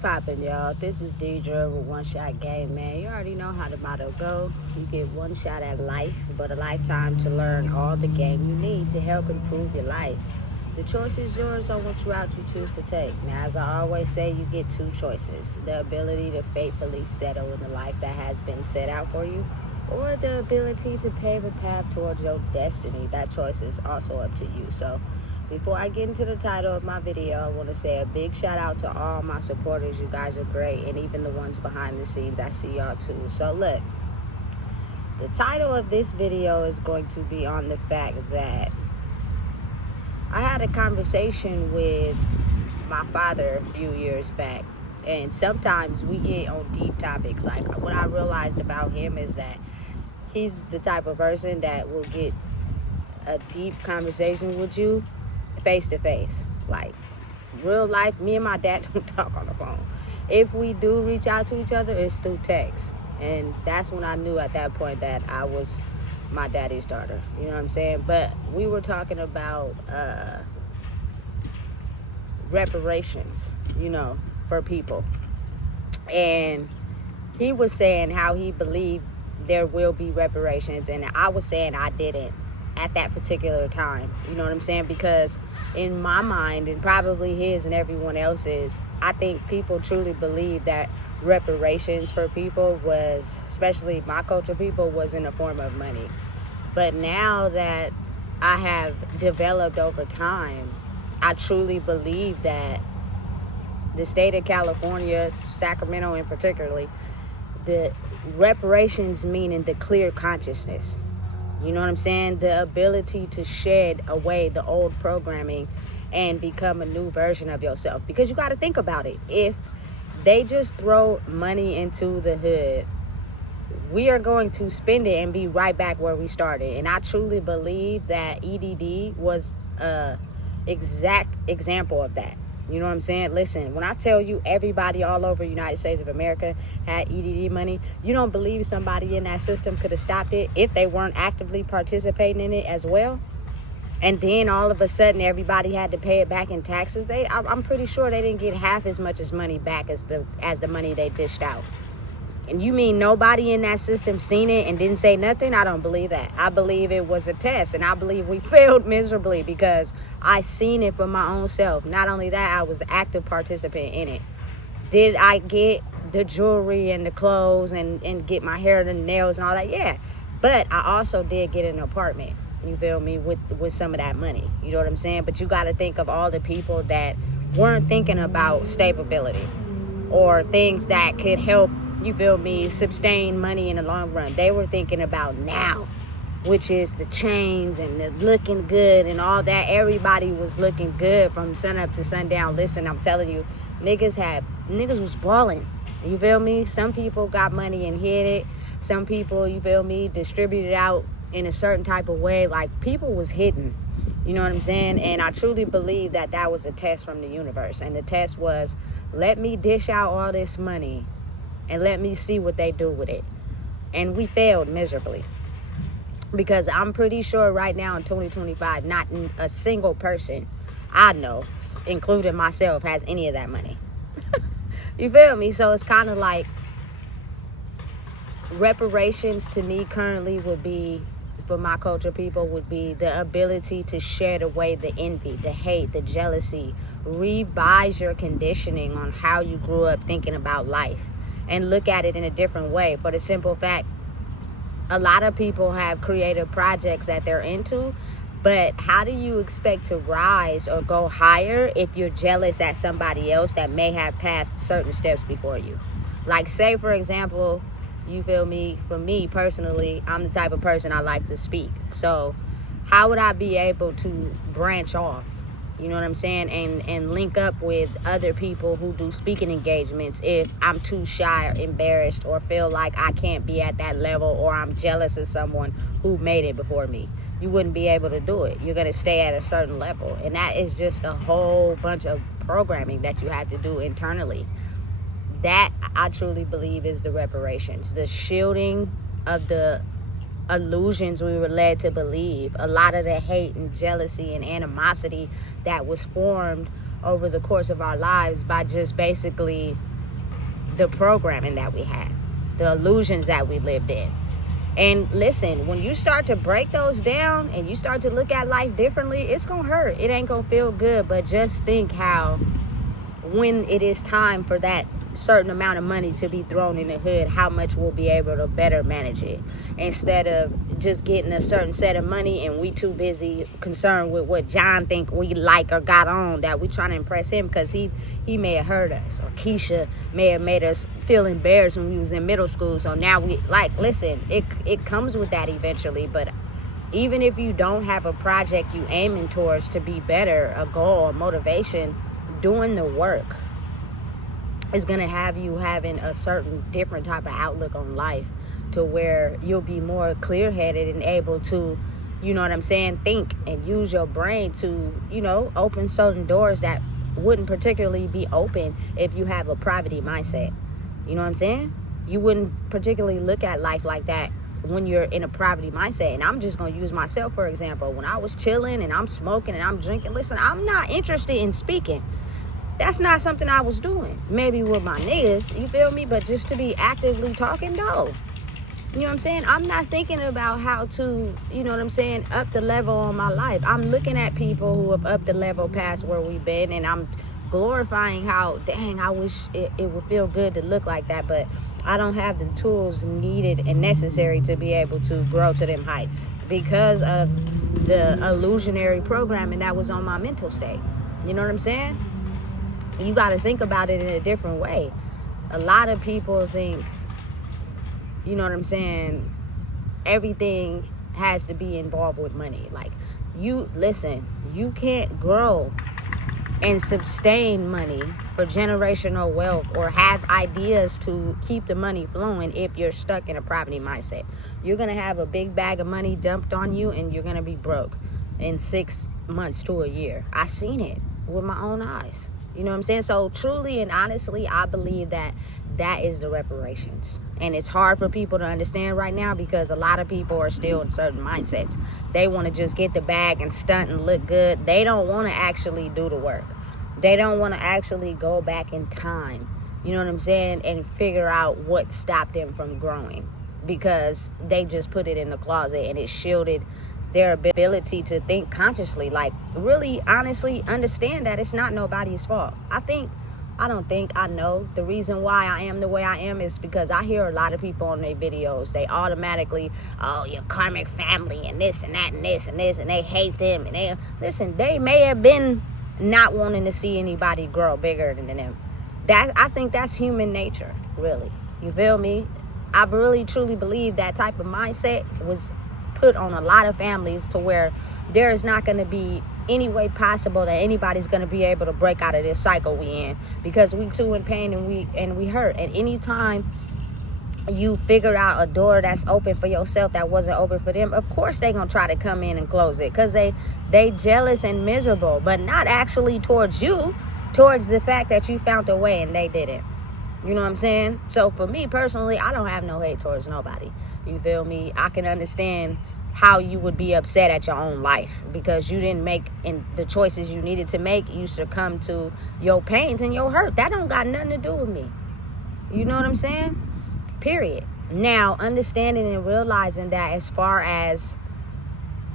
poppin', y'all? This is Deidre with One Shot Game, man. You already know how the motto go. You get one shot at life, but a lifetime to learn all the game you need to help improve your life. The choice is yours on which route you choose to take. Now, as I always say, you get two choices. The ability to faithfully settle in the life that has been set out for you, or the ability to pave a path towards your destiny. That choice is also up to you. So, before I get into the title of my video, I want to say a big shout out to all my supporters. You guys are great, and even the ones behind the scenes, I see y'all too. So look, the title of this video is going to be on the fact that I had a conversation with my father a few years back, and sometimes we get on deep topics. Like, what I realized about him is that he's the type of person that will get a deep conversation with you face to face. Like, real life, me and my dad don't talk on the phone. If we do reach out to each other, it's through text. And that's when I knew at that point that I was my daddy's daughter. You know what I'm saying? But we were talking about reparations, for people. And he was saying how he believed there will be reparations, and I was saying I didn't at that particular time. You know what I'm saying? Because in my mind, and probably his and everyone else's, I think people truly believe that reparations for people was, especially my culture people, was in the form of money. But now that I have developed over time, I truly believe that the state of California, Sacramento in particularly, the reparations meaning the clear consciousness. You know what I'm saying? The ability to shed away the old programming and become a new version of yourself. Because you got to think about it. If they just throw money into the hood, we are going to spend it and be right back where we started. And I truly believe that EDD was an exact example of that. You know what I'm saying? Listen, when I tell you everybody all over the United States of America had EDD money, you don't believe somebody in that system could have stopped it if they weren't actively participating in it as well? And then all of a sudden everybody had to pay it back in taxes. I'm pretty sure they didn't get half as much as money back as the money they dished out. And you mean nobody in that system seen it and didn't say nothing? I don't believe that. I believe it was a test, and I believe we failed miserably because I seen it for my own self. Not only that, I was an active participant in it. Did I get the jewelry and the clothes and get my hair and nails and all that? Yeah. But I also did get an apartment, you feel me, with some of that money. You know what I'm saying? But you got to think of all the people that weren't thinking about stability or things that could help, you feel me, sustain money in the long run. They were thinking about now, which is the chains and the looking good and all that. Everybody was looking good from sun up to sundown. Listen, I'm telling you, niggas was balling. You feel me? Some people got money and hid it. Some people, you feel me, distributed out in a certain type of way. Like, people was hidden. You know what I'm saying? And I truly believe that that was a test from the universe. And the test was, let me dish out all this money and let me see what they do with it. And we failed miserably. Because I'm pretty sure right now in 2025, not a single person I know, including myself, has any of that money. You feel me? So it's kind of like reparations to me currently would be, for my culture people, would be the ability to shed away the envy, the hate, the jealousy, revise your conditioning on how you grew up thinking about life, and look at it in a different way. For the simple fact, a lot of people have creative projects that they're into, but how do you expect to rise or go higher if you're jealous at somebody else that may have passed certain steps before you? Like, say, for example, you feel me, for me personally, I'm the type of person I like to speak. So how would I be able to branch off, you know what I'm saying, and link up with other people who do speaking engagements if I'm too shy or embarrassed or feel like I can't be at that level, or I'm jealous of someone who made it before me? You wouldn't be able to do it. You're going to stay at a certain level. And that is just a whole bunch of programming that you have to do internally. That, I truly believe, is the reparations. The shielding of the illusions we were led to believe. A lot of the hate and jealousy and animosity that was formed over the course of our lives by just basically the programming that we had, the illusions that we lived in. And listen, when you start to break those down and you start to look at life differently, it's gonna hurt. It ain't gonna feel good. But just think how when it is time for that certain amount of money to be thrown in the hood, how much we'll be able to better manage it, instead of just getting a certain set of money and we too busy concerned with what John think we like or got on, that we trying to impress him because he may have hurt us, or Keisha may have made us feel embarrassed when we was in middle school, so now we like, listen, it comes with that eventually. But even if you don't have a project you aiming towards to be better, a goal, a motivation, doing the work is going to have you having a certain different type of outlook on life, to where you'll be more clear-headed and able to, you know what I'm saying, think and use your brain to, you know, open certain doors that wouldn't particularly be open if you have a poverty mindset. You know what I'm saying? You wouldn't particularly look at life like that when you're in a poverty mindset. And I'm just going to use myself for example. When I was chilling and I'm smoking and I'm drinking, listen, I'm not interested in speaking. That's not something I was doing. Maybe with my niggas, you feel me? But just to be actively talking, no. You know what I'm saying? I'm not thinking about how to, you know what I'm saying, up the level on my life. I'm looking at people who have upped the level past where we've been, and I'm glorifying how, dang, I wish it would feel good to look like that, but I don't have the tools needed and necessary to be able to grow to them heights because of the illusionary programming that was on my mental state. You know what I'm saying? You got to think about it in a different way. A lot of people think, you know what I'm saying, everything has to be involved with money. Like, you listen, you can't grow and sustain money for generational wealth or have ideas to keep the money flowing if you're stuck in a poverty mindset. You're going to have a big bag of money dumped on you and you're going to be broke in 6 months to a year. I seen it with my own eyes. You know what I'm saying? So truly and honestly, I believe that that is the reparations. And it's hard for people to understand right now because a lot of people are still in certain mindsets. They want to just get the bag and stunt and look good. They don't want to actually do the work. They don't want to actually go back in time, you know what I'm saying, and figure out what stopped them from growing, because they just put it in the closet and it shielded their ability to think consciously. Like, really honestly understand that it's not nobody's fault. I know the reason why I am the way I am is because I hear a lot of people on their videos, they automatically, oh, your karmic family and this and that and this and this, and they hate them, and they, listen, they may have been not wanting to see anybody grow bigger than them. That, I think that's human nature, really. You feel me? I really truly believe that type of mindset was put on a lot of families, to where there is not going to be any way possible that anybody's going to be able to break out of this cycle we in, because we too in pain and we hurt. And anytime you figure out a door that's open for yourself that wasn't open for them, of course they gonna try to come in and close it, because they jealous and miserable, but not actually towards you, towards the fact that you found a way and they didn't. You know what I'm saying? So for me personally, I don't have no hate towards nobody. You feel me? I can understand how you would be upset at your own life because you didn't make the choices you needed to make. You succumbed to your pains and your hurt. That don't got nothing to do with me. You know what I'm saying? Period. Now, understanding and realizing that as far as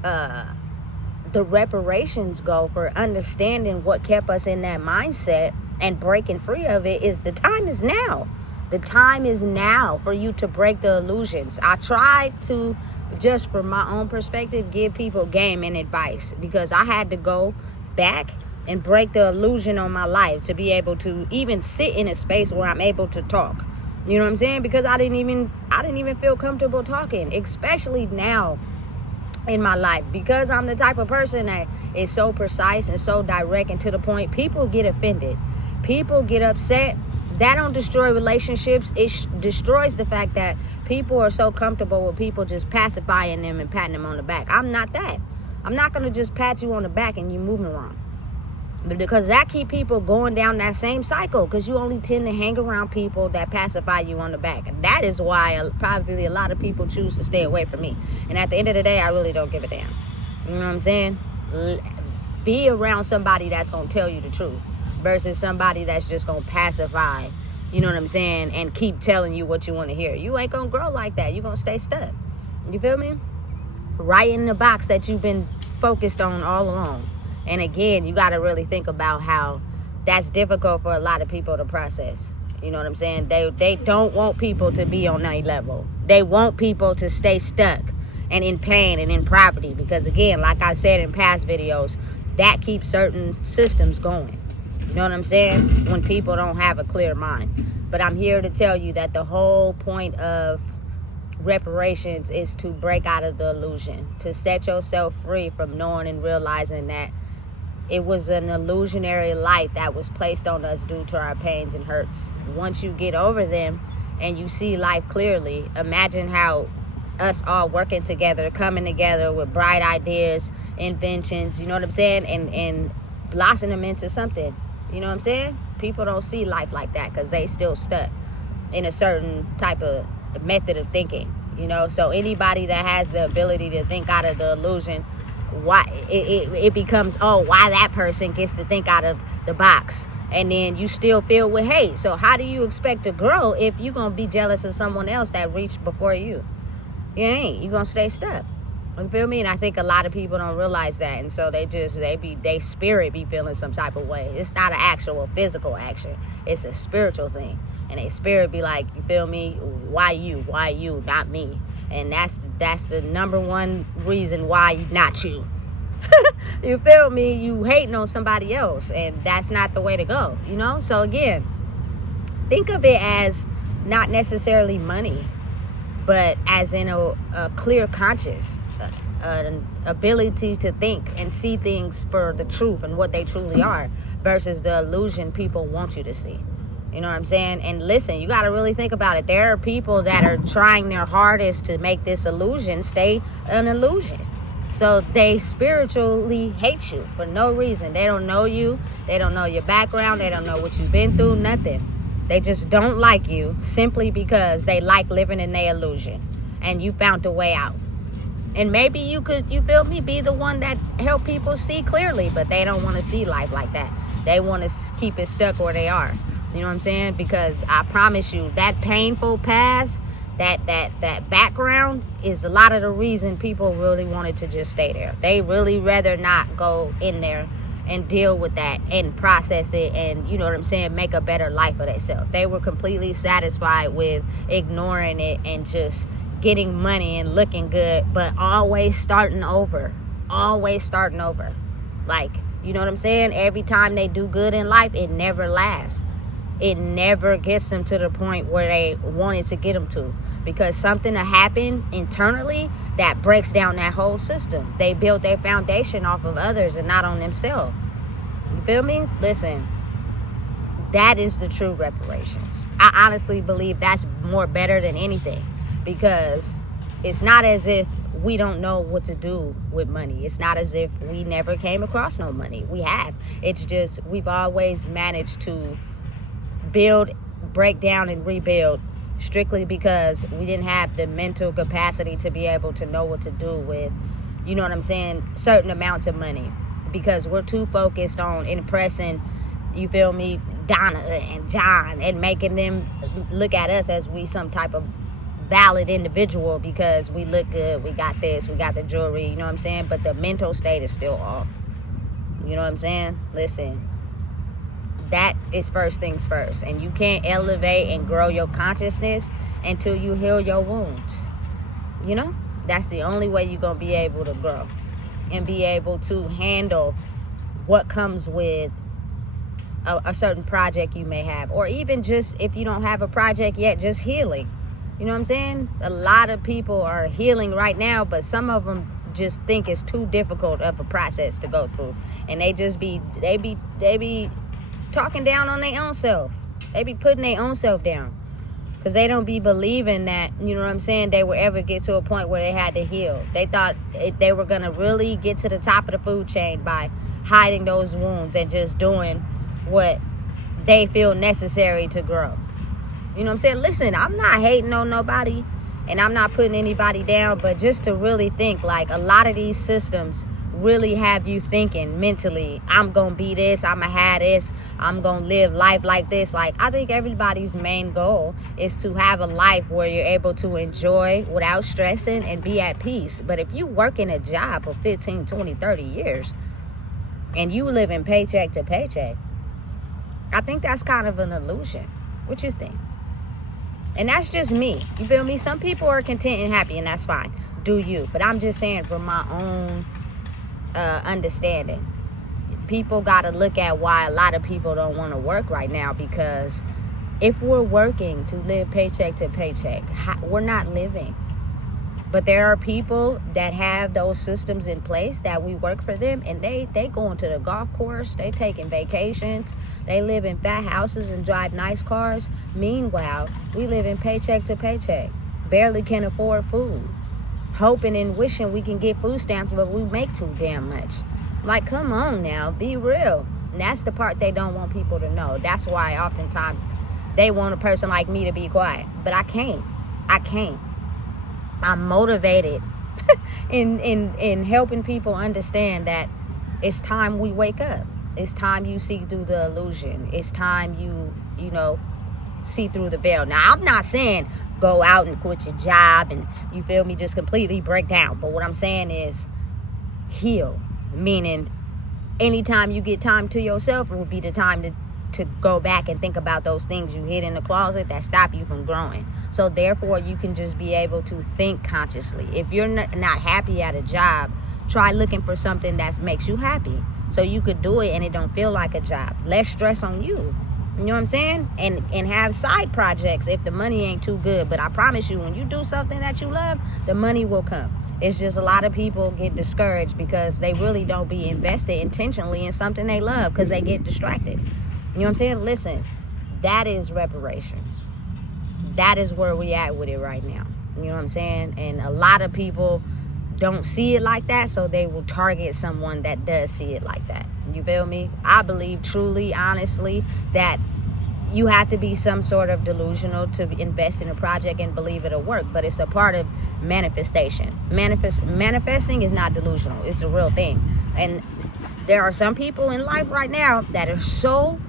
the reparations go, for understanding what kept us in that mindset and breaking free of it, is the time is now. The time is now for you to break the illusions. I tried to, just from my own perspective, give people game and advice, because I had to go back and break the illusion on my life to be able to even sit in a space where I'm able to talk. You know what I'm saying? Because I didn't even feel comfortable talking, especially now in my life, because I'm the type of person that is so precise and so direct and to the point. People get offended. People get upset. That don't destroy relationships. It destroys the fact that people are so comfortable with people just pacifying them and patting them on the back. I'm not that. I'm not going to just pat you on the back and you moving wrong. Because that keep people going down that same cycle, because you only tend to hang around people that pacify you on the back. And that is why probably a lot of people choose to stay away from me. And at the end of the day, I really don't give a damn. You know what I'm saying? Be around somebody that's going to tell you the truth. versus somebody that's just gonna pacify, you know what I'm saying, and keep telling you what you want to hear. You ain't gonna grow like that. You're gonna stay stuck. You feel me? Right in the box that you've been focused on all along. And again, you got to really think about how that's difficult for a lot of people to process. You know what I'm saying? They don't want people to be on that level. They want people to stay stuck and in pain and in poverty, because again, like I said in past videos, that keeps certain systems going. You know what I'm saying? When people don't have a clear mind. But I'm here to tell you that the whole point of reparations is to break out of the illusion, to set yourself free from knowing and realizing that it was an illusionary light that was placed on us due to our pains and hurts. Once you get over them and you see life clearly, imagine how us all working together, coming together with bright ideas, inventions, you know what I'm saying, and blossom them into something. You know what I'm saying? People don't see life like that because they still stuck in a certain type of method of thinking, you know. So anybody that has the ability to think out of the illusion, why it becomes, oh, why that person gets to think out of the box, and then you still feel with hate. So how do you expect to grow if you're gonna be jealous of someone else that reached before you? You ain't. You're gonna stay stuck. You feel me? And I think a lot of people don't realize that, and so they spirit be feeling some type of way. It's not an actual physical action, it's a spiritual thing. And they spirit be like, you feel me, why you, not me. And that's the number one reason why not you. You feel me? You hating on somebody else, and that's not the way to go, you know. So again, think of it as not necessarily money, but as in a clear conscience, an ability to think and see things for the truth and what they truly are, versus the illusion people want you to see. You know what I'm saying? And listen, you got to really think about it. There are people that are trying their hardest to make this illusion stay an illusion. So they spiritually hate you for no reason. They don't know you. They don't know your background. They don't know what you've been through. Nothing. They just don't like you simply because they like living in their illusion. And you found a way out. And maybe you could, you feel me, be the one that help people see clearly. But they don't want to see life like that. They want to keep it stuck where they are. You know what I'm saying? Because I promise you, that painful past, that background is a lot of the reason people really wanted to just stay there. They really rather not go in there and deal with that and process it and, you know what I'm saying, make a better life for themselves. They were completely satisfied with ignoring it and just getting money and looking good, but always starting over. Always starting over. Like, you know what I'm saying? Every time they do good in life, it never lasts. It never gets them to the point where they wanted to get them to, because something will happen internally that breaks down that whole system. They built their foundation off of others and not on themselves. You feel me? Listen, that is the true reparations. I honestly believe that's more better than anything, because it's not as if we don't know what to do with money. It's not as if we never came across no money. We have. It's just we've always managed to build, break down, and rebuild strictly because we didn't have the mental capacity to be able to know what to do with, you know what I'm saying, certain amounts of money, because we're too focused on impressing, you feel me, Donna and John, and making them look at us as we some type of valid individual because we look good, we got this, we got the jewelry, you know what I'm saying, but the mental state is still off. You know what I'm saying? Listen, that is first things first, and you can't elevate and grow your consciousness until you heal your wounds. You know, that's the only way you're gonna be able to grow and be able to handle what comes with a certain project you may have, or even just if you don't have a project yet, just healing. You know what I'm saying? A lot of people are healing right now, but some of them just think it's too difficult of a process to go through, and they be talking down on their own self. They be putting their own self down because they don't be believing that, you know what I'm saying, they will ever get to a point where they had to heal. They thought they were gonna really get to the top of the food chain by hiding those wounds and just doing what they feel necessary to grow. You know what I'm saying? Listen, I'm not hating on nobody and I'm not putting anybody down, but just to really think, like, a lot of these systems really have you thinking mentally, I'm gonna be this, I'm gonna have this, I'm gonna live life like this. Like, I think everybody's main goal is to have a life where you're able to enjoy without stressing and be at peace. But if you work in a job for 15, 20, 30 years and you live in paycheck to paycheck, I think that's kind of an illusion. What you think? And that's just me. You feel me? Some people are content and happy, and that's fine. Do you? But I'm just saying, from my own understanding, people got to look at why a lot of people don't want to work right now. Because if we're working to live paycheck to paycheck, we're not living. But there are people that have those systems in place that we work for them, and they going to the golf course, they taking vacations, they live in fat houses and drive nice cars. Meanwhile, we live in paycheck to paycheck, barely can afford food, hoping and wishing we can get food stamps, but we make too damn much. Like, come on now, be real. And that's the part they don't want people to know. That's why oftentimes they want a person like me to be quiet, but I can't. I'm motivated in helping people understand that it's time we wake up. It's time you see through the illusion. It's time you know, see through the veil. Now, I'm not saying go out and quit your job and, you feel me, just completely break down. But what I'm saying is heal. Meaning, anytime you get time to yourself, it will be the time to go back and think about those things you hid in the closet that stop you from growing. So therefore, you can just be able to think consciously. If you're not happy at a job, try looking for something that makes you happy, so you could do it and it don't feel like a job. Less stress on you. You know what I'm saying? And have side projects if the money ain't too good. But I promise you, when you do something that you love, the money will come. It's just a lot of people get discouraged because they really don't be invested intentionally in something they love because they get distracted. You know what I'm saying? Listen, that is reparations. That is where we at with it right now. You know what I'm saying? And a lot of people don't see it like that, so they will target someone that does see it like that. You feel me? I believe truly, honestly, that you have to be some sort of delusional to invest in a project and believe it'll work. But it's a part of manifestation. Manifesting is not delusional. It's a real thing. And there are some people in life right now that are so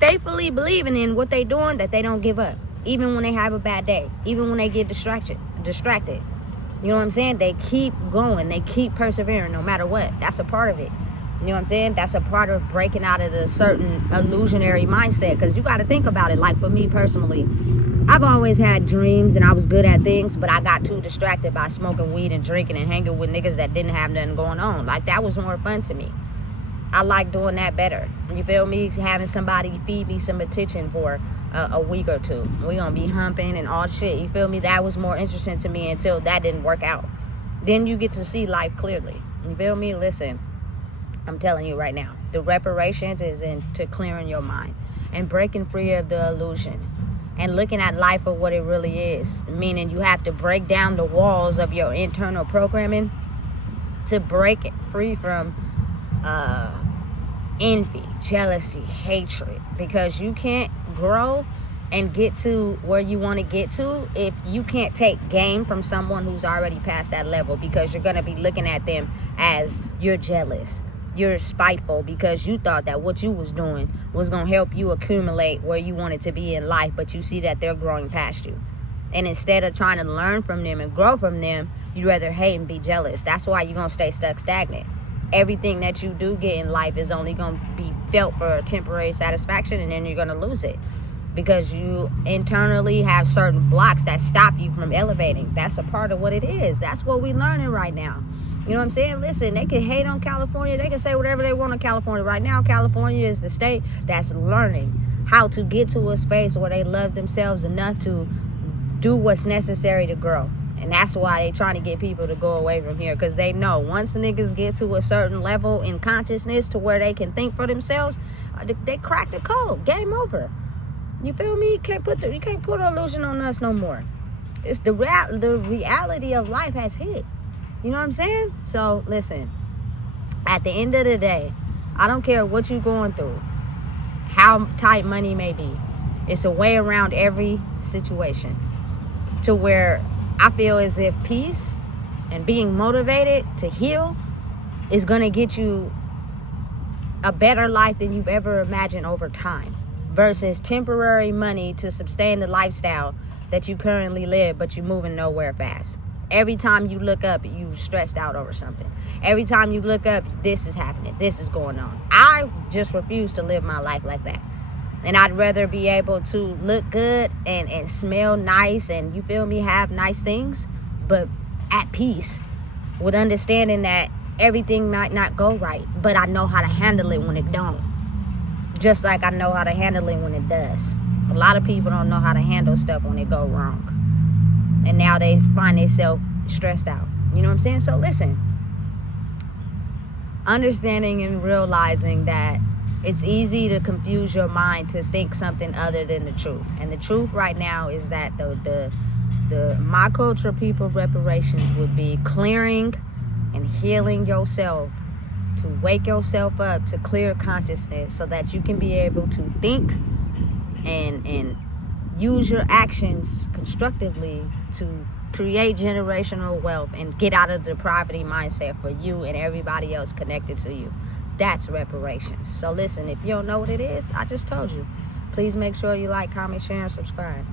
faithfully believing in what they're doing that they don't give up, even when they have a bad day, even when they get distracted. You know what I'm saying? They keep going, they keep persevering no matter what. That's a part of it. You know what I'm saying? That's a part of breaking out of the certain illusionary mindset. Because you got to think about it. Like, for me personally, I've always had dreams and I was good at things, but I got too distracted by smoking weed and drinking and hanging with niggas that didn't have nothing going on. Like, that was more fun to me. I like doing that better. You feel me? Having somebody feed me some attention for a week or two. We gonna be humping and all shit. You feel me? That was more interesting to me until that didn't work out. Then you get to see life clearly. You feel me? Listen, I'm telling you right now, the reparations is into clearing your mind and breaking free of the illusion and looking at life for what it really is. Meaning, you have to break down the walls of your internal programming to break it free from envy, jealousy, hatred. Because you can't grow and get to where you want to get to if you can't take gain from someone who's already past that level. Because you're going to be looking at them as you're jealous, you're spiteful, because you thought that what you was doing was going to help you accumulate where you wanted to be in life, but you see that they're growing past you. And instead of trying to learn from them and grow from them, you'd rather hate and be jealous. That's why you're going to stay stuck stagnant. Everything that you do get in life is only going to be felt for a temporary satisfaction, and then you're going to lose it because you internally have certain blocks that stop you from elevating. That's a part of what it is. That's what we're learning right now. You know what I'm saying? Listen, they can hate on California. They can say whatever they want on California. Right now, California is the state that's learning how to get to a space where they love themselves enough to do what's necessary to grow. And that's why they're trying to get people to go away from here, because they know once niggas get to a certain level in consciousness to where they can think for themselves, they crack the code. Game over. You feel me? You can't put an illusion on us no more. It's the reality of life has hit. You know what I'm saying? So listen, at the end of the day, I don't care what you're going through, how tight money may be. It's a way around every situation to where I feel as if peace and being motivated to heal is going to get you a better life than you've ever imagined over time, versus temporary money to sustain the lifestyle that you currently live, but you're moving nowhere fast. Every time you look up, you stressed out over something. Every time you look up, this is happening, this is going on. I just refuse to live my life like that. And I'd rather be able to look good and smell nice and, you feel me, have nice things, but at peace, with understanding that everything might not go right, but I know how to handle it when it don't. Just like I know how to handle it when it does. A lot of people don't know how to handle stuff when it go wrong. And now they find themselves stressed out. You know what I'm saying? So listen, understanding and realizing that it's easy to confuse your mind to think something other than the truth. And the truth right now is that my culture people reparations would be clearing and healing yourself, to wake yourself up to clear consciousness, so that you can be able to think and use your actions constructively to create generational wealth and get out of the poverty mindset for you and everybody else connected to you. That's reparations. So listen, if you don't know what it is, I just told you. Please make sure you like, comment, share, and subscribe.